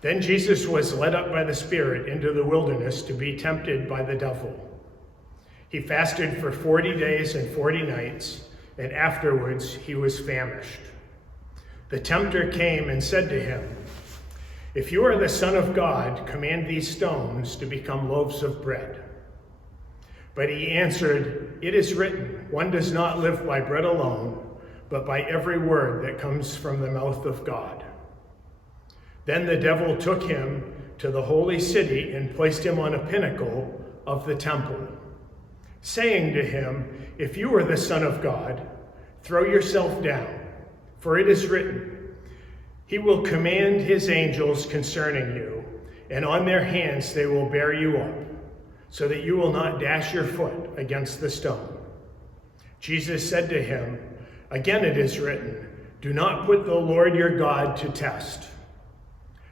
Then Jesus was led up by the Spirit into the wilderness to be tempted by the devil. He fasted for 40 days and 40 nights, and afterwards he was famished. The tempter came and said to him, "If you are the Son of God, command these stones to become loaves of bread." But he answered, "It is written, one does not live by bread alone, but by every word that comes from the mouth of God." Then the devil took him to the holy city and placed him on a pinnacle of the temple, saying to him, "If you are the Son of God, throw yourself down, for it is written, he will command his angels concerning you, and on their hands they will bear you up, so that you will not dash your foot against the stone." Jesus said to him, "Again it is written, do not put the Lord your God to test."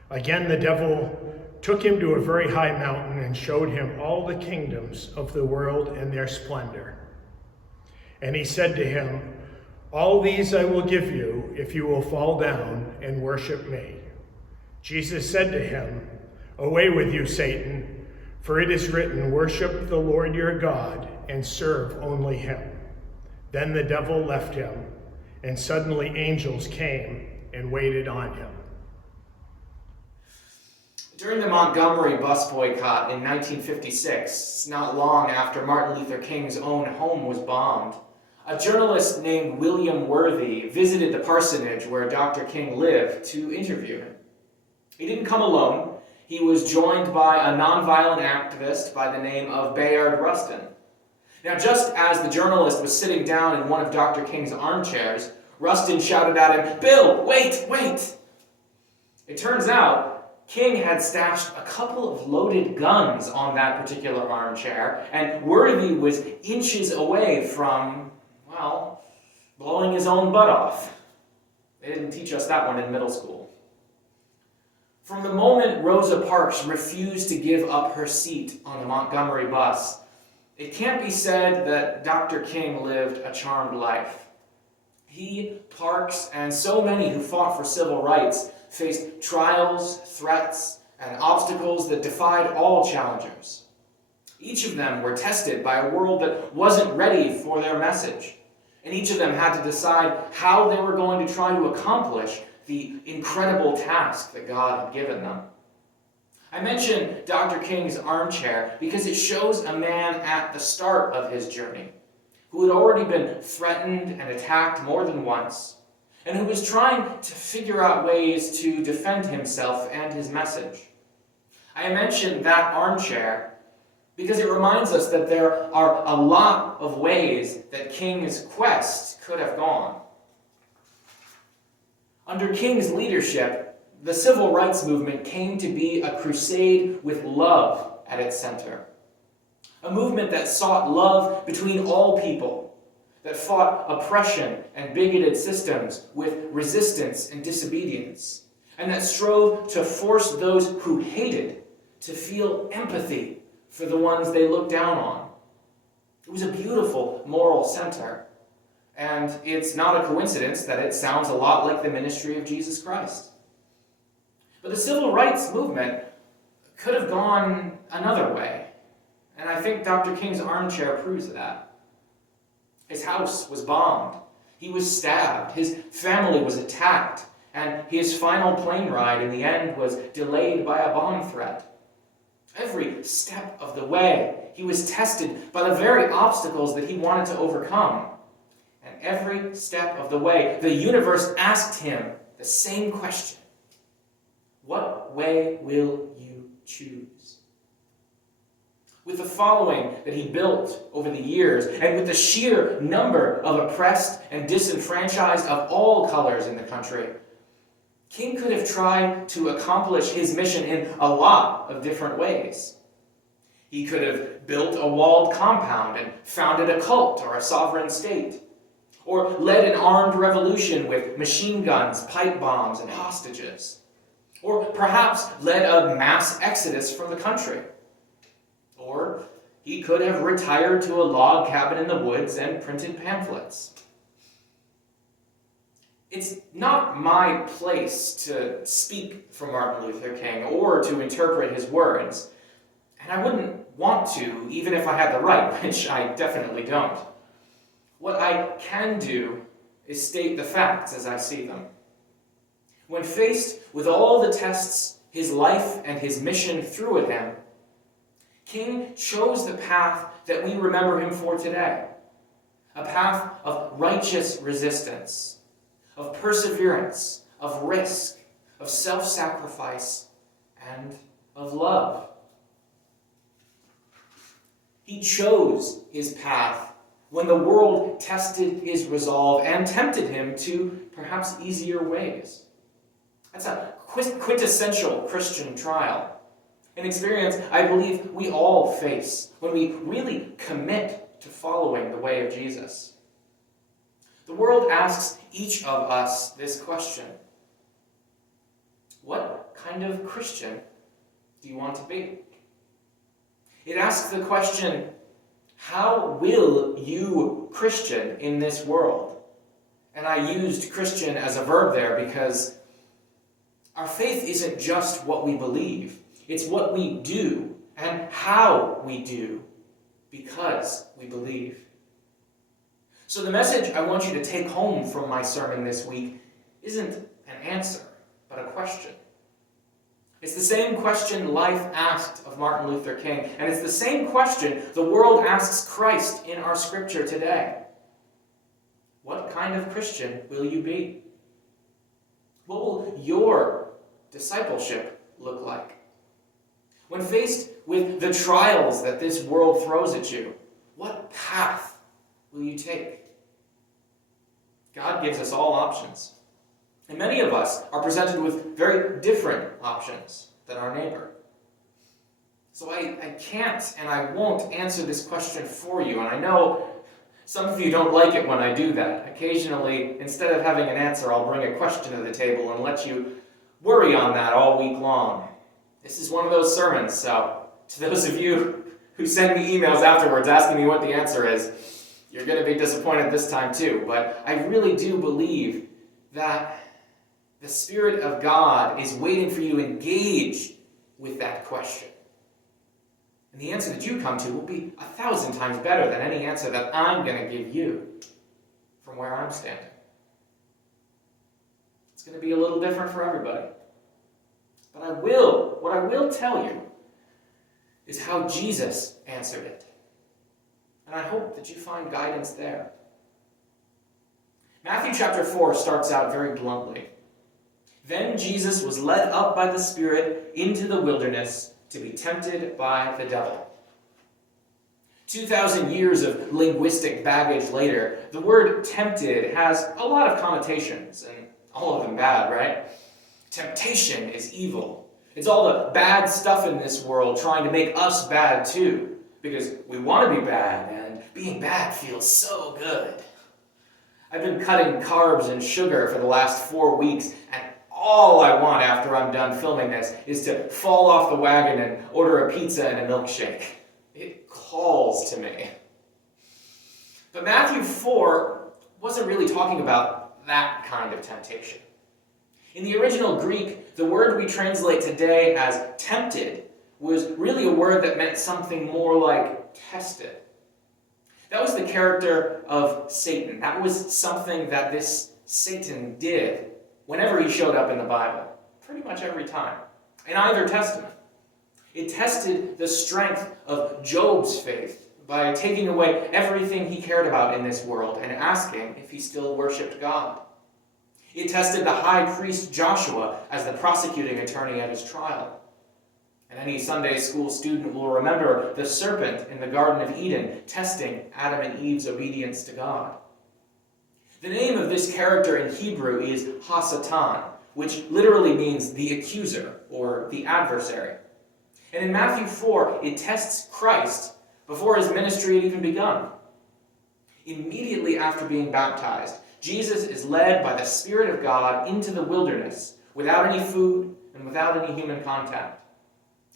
Again the devil took him to a very high mountain and showed him all the kingdoms of the world and their splendor. And he said to him, "All these I will give you if you will fall down and worship me." Jesus said to him, "Away with you, Satan, for it is written, worship the Lord your God and serve only him." Then the devil left him, and suddenly angels came and waited on him. During the Montgomery bus boycott in 1956, not long after Martin Luther King's own home was bombed, a journalist named William Worthy visited the parsonage where Dr. King lived to interview him. He didn't come alone. He was joined by a nonviolent activist by the name of Bayard Rustin. Now, just as the journalist was sitting down in one of Dr. King's armchairs, Rustin shouted at him, "Bill, wait, wait!" It turns out King had stashed a couple of loaded guns on that particular armchair, and Worthy was inches away from, well, blowing his own butt off. They didn't teach us that one in middle school. From the moment Rosa Parks refused to give up her seat on the Montgomery bus, it can't be said that Dr. King lived a charmed life. He, Parks, and so many who fought for civil rights faced trials, threats, and obstacles that defied all challengers. Each of them were tested by a world that wasn't ready for their message, and each of them had to decide how they were going to try to accomplish the incredible task that God had given them. I mention Dr. King's armchair because it shows a man at the start of his journey who had already been threatened and attacked more than once, and who was trying to figure out ways to defend himself and his message. I mention that armchair because it reminds us that there are a lot of ways that King's quest could have gone. Under King's leadership, the civil rights movement came to be a crusade with love at its center. A movement that sought love between all people, that fought oppression and bigoted systems with resistance and disobedience, and that strove to force those who hated to feel empathy for the ones they looked down on. It was a beautiful moral center, and it's not a coincidence that it sounds a lot like the ministry of Jesus Christ. But the civil rights movement could have gone another way, and I think Dr. King's armchair proves that. His house was bombed. He was stabbed. His family was attacked. And his final plane ride in the end was delayed by a bomb threat. Every step of the way, he was tested by the very obstacles that he wanted to overcome. And every step of the way, the universe asked him the same question. What way will you choose? With the following that he built over the years, and with the sheer number of oppressed and disenfranchised of all colors in the country, King could have tried to accomplish his mission in a lot of different ways. He could have built a walled compound and founded a cult or a sovereign state, or led an armed revolution with machine guns, pipe bombs, and hostages, or perhaps led a mass exodus from the country. Or he could have retired to a log cabin in the woods and printed pamphlets. It's not my place to speak for Martin Luther King or to interpret his words, and I wouldn't want to, even if I had the right, which I definitely don't. What I can do is state the facts as I see them. When faced with all the tests his life and his mission threw at him, King chose the path that we remember him for today. A path of righteous resistance, of perseverance, of risk, of self-sacrifice, and of love. He chose his path when the world tested his resolve and tempted him to perhaps easier ways. That's a quintessential Christian trial. An experience I believe we all face when we really commit to following the way of Jesus. The world asks each of us this question: what kind of Christian do you want to be? It asks the question, how will you Christian in this world? And I used Christian as a verb there because our faith isn't just what we believe. It's what we do and how we do because we believe. So the message I want you to take home from my sermon this week isn't an answer, but a question. It's the same question life asked of Martin Luther King, and it's the same question the world asks Christ in our scripture today. What kind of Christian will you be? What will your discipleship look like? When faced with the trials that this world throws at you, what path will you take? God gives us all options. And many of us are presented with very different options than our neighbor. So I can't and I won't answer this question for you. And I know some of you don't like it when I do that. Occasionally, instead of having an answer, I'll bring a question to the table and let you worry on that all week long. This is one of those sermons, so to those of you who send me emails afterwards asking me what the answer is, you're going to be disappointed this time too. But I really do believe that the Spirit of God is waiting for you to engage with that question. And the answer that you come to will be 1,000 times better than any answer that I'm going to give you from where I'm standing. It's going to be a little different for everybody. But what I will tell you is how Jesus answered it. And I hope that you find guidance there. Matthew chapter 4 starts out very bluntly. Then Jesus was led up by the Spirit into the wilderness to be tempted by the devil. 2,000 years of linguistic baggage later, the word tempted has a lot of connotations, and all of them bad, right? Temptation is evil. It's all the bad stuff in this world trying to make us bad too, because we want to be bad, and being bad feels so good. I've been cutting carbs and sugar for the last 4 weeks, and all I want after I'm done filming this is to fall off the wagon and order a pizza and a milkshake. It calls to me. But Matthew 4 wasn't really talking about that kind of temptation. In the original Greek, the word we translate today as tempted was really a word that meant something more like tested. That was the character of Satan. That was something that this Satan did whenever he showed up in the Bible, pretty much every time, in either testament. It tested the strength of Job's faith by taking away everything he cared about in this world and asking if he still worshipped God. It tested the high priest Joshua as the prosecuting attorney at his trial. And any Sunday school student will remember the serpent in the Garden of Eden testing Adam and Eve's obedience to God. The name of this character in Hebrew is Hasatan, which literally means the accuser or the adversary. And in Matthew 4, it tests Christ before his ministry had even begun. Immediately after being baptized, Jesus is led by the Spirit of God into the wilderness without any food and without any human contact.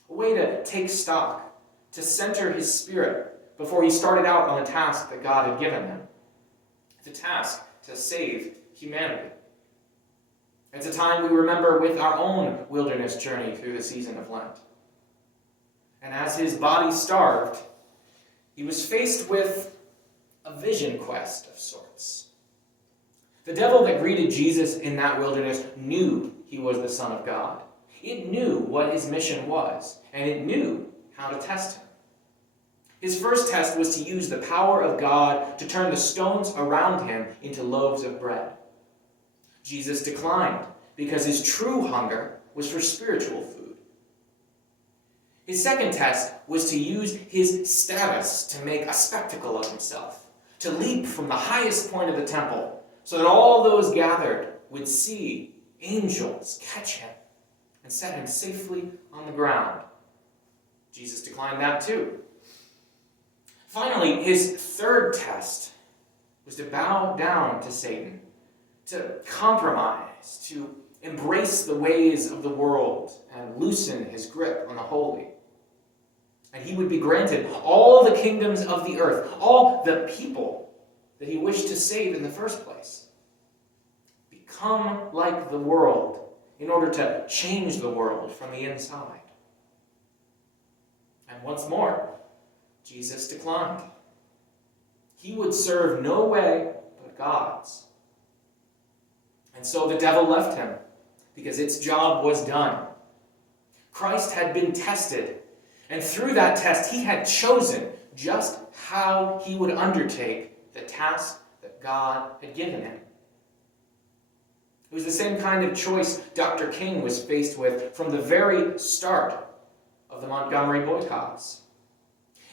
A way to take stock, to center his spirit before he started out on the task that God had given him. The task to save humanity. It's a time we remember with our own wilderness journey through the season of Lent. And as his body starved, he was faced with a vision quest of sorts. The devil that greeted Jesus in that wilderness knew he was the Son of God. It knew what his mission was, and it knew how to test him. His first test was to use the power of God to turn the stones around him into loaves of bread. Jesus declined because his true hunger was for spiritual food. His second test was to use his status to make a spectacle of himself, to leap from the highest point of the temple so that all those gathered would see angels catch him and set him safely on the ground. Jesus declined that too. Finally, his third test was to bow down to Satan, to compromise, to embrace the ways of the world and loosen his grip on the holy. And he would be granted all the kingdoms of the earth, all the people that he wished to save in the first place. Become like the world in order to change the world from the inside. And once more, Jesus declined. He would serve no way but God's. And so the devil left him, because its job was done. Christ had been tested, and through that test he had chosen just how he would undertake the task that God had given him. It was the same kind of choice Dr. King was faced with from the very start of the Montgomery boycotts.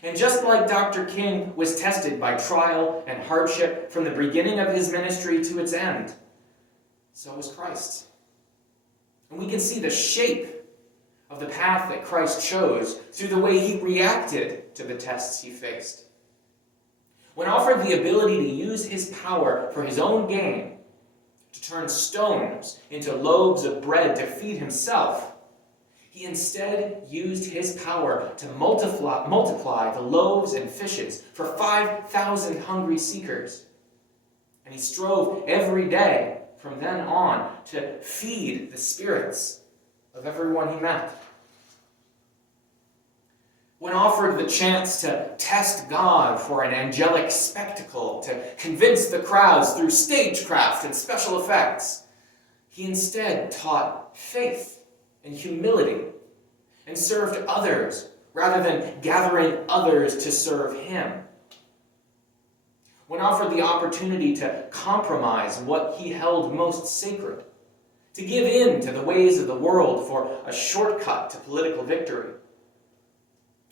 And just like Dr. King was tested by trial and hardship from the beginning of his ministry to its end, so was Christ. And we can see the shape of the path that Christ chose through the way he reacted to the tests he faced. When offered the ability to use his power for his own gain, to turn stones into loaves of bread to feed himself, he instead used his power to multiply the loaves and fishes for 5,000 hungry seekers. And he strove every day from then on to feed the spirits of everyone he met. When offered the chance to test God for an angelic spectacle, to convince the crowds through stagecraft and special effects, he instead taught faith and humility and served others rather than gathering others to serve him. When offered the opportunity to compromise what he held most sacred, to give in to the ways of the world for a shortcut to political victory,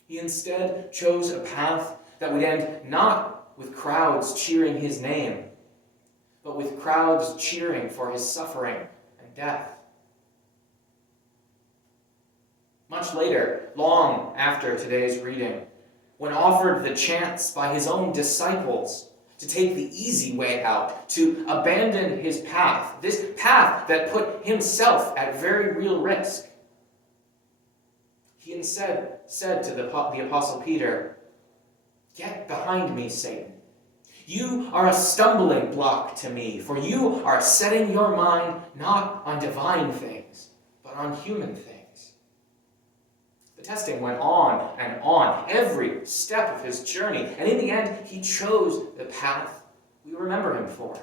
he instead chose a path that would end not with crowds cheering his name, but with crowds cheering for his suffering and death. Much later, long after today's reading, when offered the chance by his own disciples to take the easy way out, to abandon his path, this path that put himself at very real risk, he instead said to the Apostle Peter, "Get behind me, Satan. You are a stumbling block to me, for you are setting your mind not on divine things, but on human things." The testing went on and on, every step of his journey, and in the end, he chose the path we remember him for.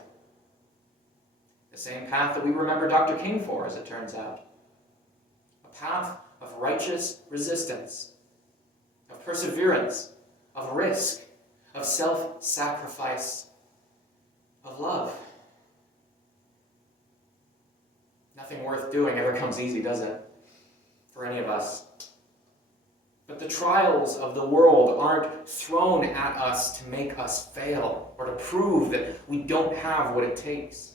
The same path that we remember Dr. King for, as it turns out. A path of righteous resistance, of perseverance, of risk, of self-sacrifice, of love. Nothing worth doing ever comes easy, does it? For any of us. But the trials of the world aren't thrown at us to make us fail or to prove that we don't have what it takes.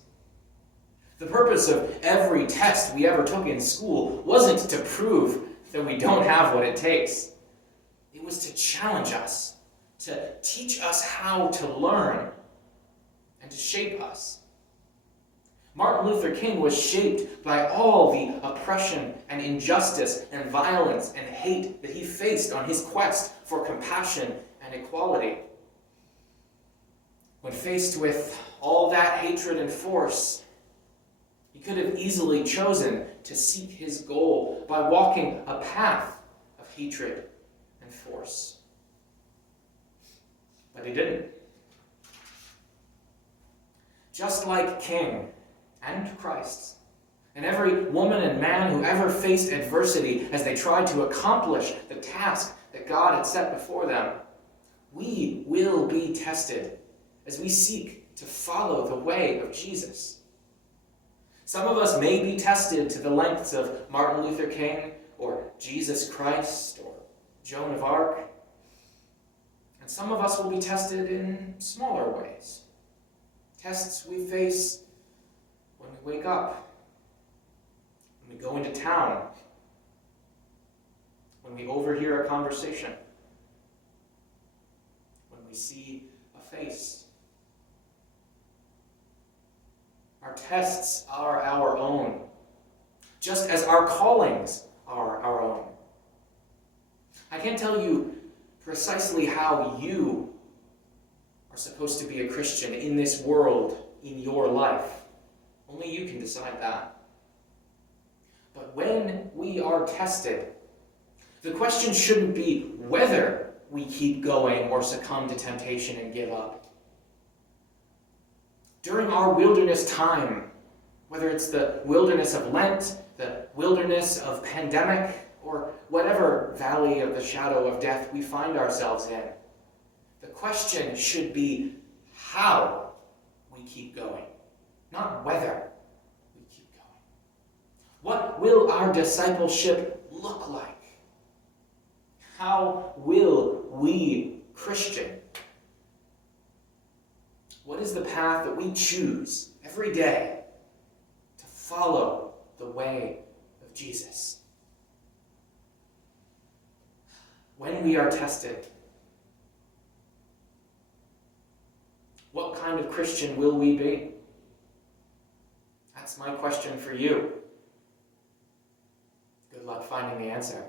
The purpose of every test we ever took in school wasn't to prove that we don't have what it takes. It was to challenge us, to teach us how to learn, and to shape us. Martin Luther King was shaped by all the oppression and injustice and violence and hate that he faced on his quest for compassion and equality. When faced with all that hatred and force, he He could have easily chosen to seek his goal by walking a path of hatred and force. But he didn't. Just like King and Christ, and every woman and man who ever faced adversity as they tried to accomplish the task that God had set before them, we will be tested as we seek to follow the way of Jesus. Some of us may be tested to the lengths of Martin Luther King or Jesus Christ or Joan of Arc. And some of us will be tested in smaller ways. Tests we face when we wake up, when we go into town, when we overhear a conversation, when we see a face. Our tests are our own, just as our callings are our own. I can't tell you precisely how you are supposed to be a Christian in this world, in your life. Only you can decide that. But when we are tested, the question shouldn't be whether we keep going or succumb to temptation and give up. During our wilderness time, whether it's the wilderness of Lent, the wilderness of pandemic, or whatever valley of the shadow of death we find ourselves in, the question should be how we keep going, not whether we keep going. What will our discipleship look like? How will we Christian? What is the path that we choose every day to follow the way of Jesus? When we are tested, what kind of Christian will we be? That's my question for you. Good luck finding the answer.